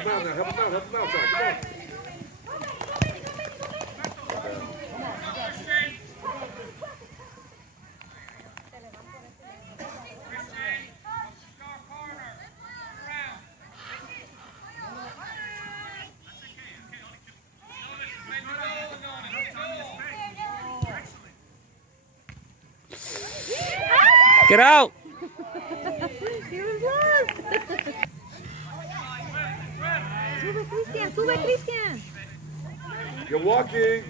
him out now. Help him out. Help him out, John. Come on. Get out! He was lost. Sube, Cristian. Sube, Cristian. You're walking.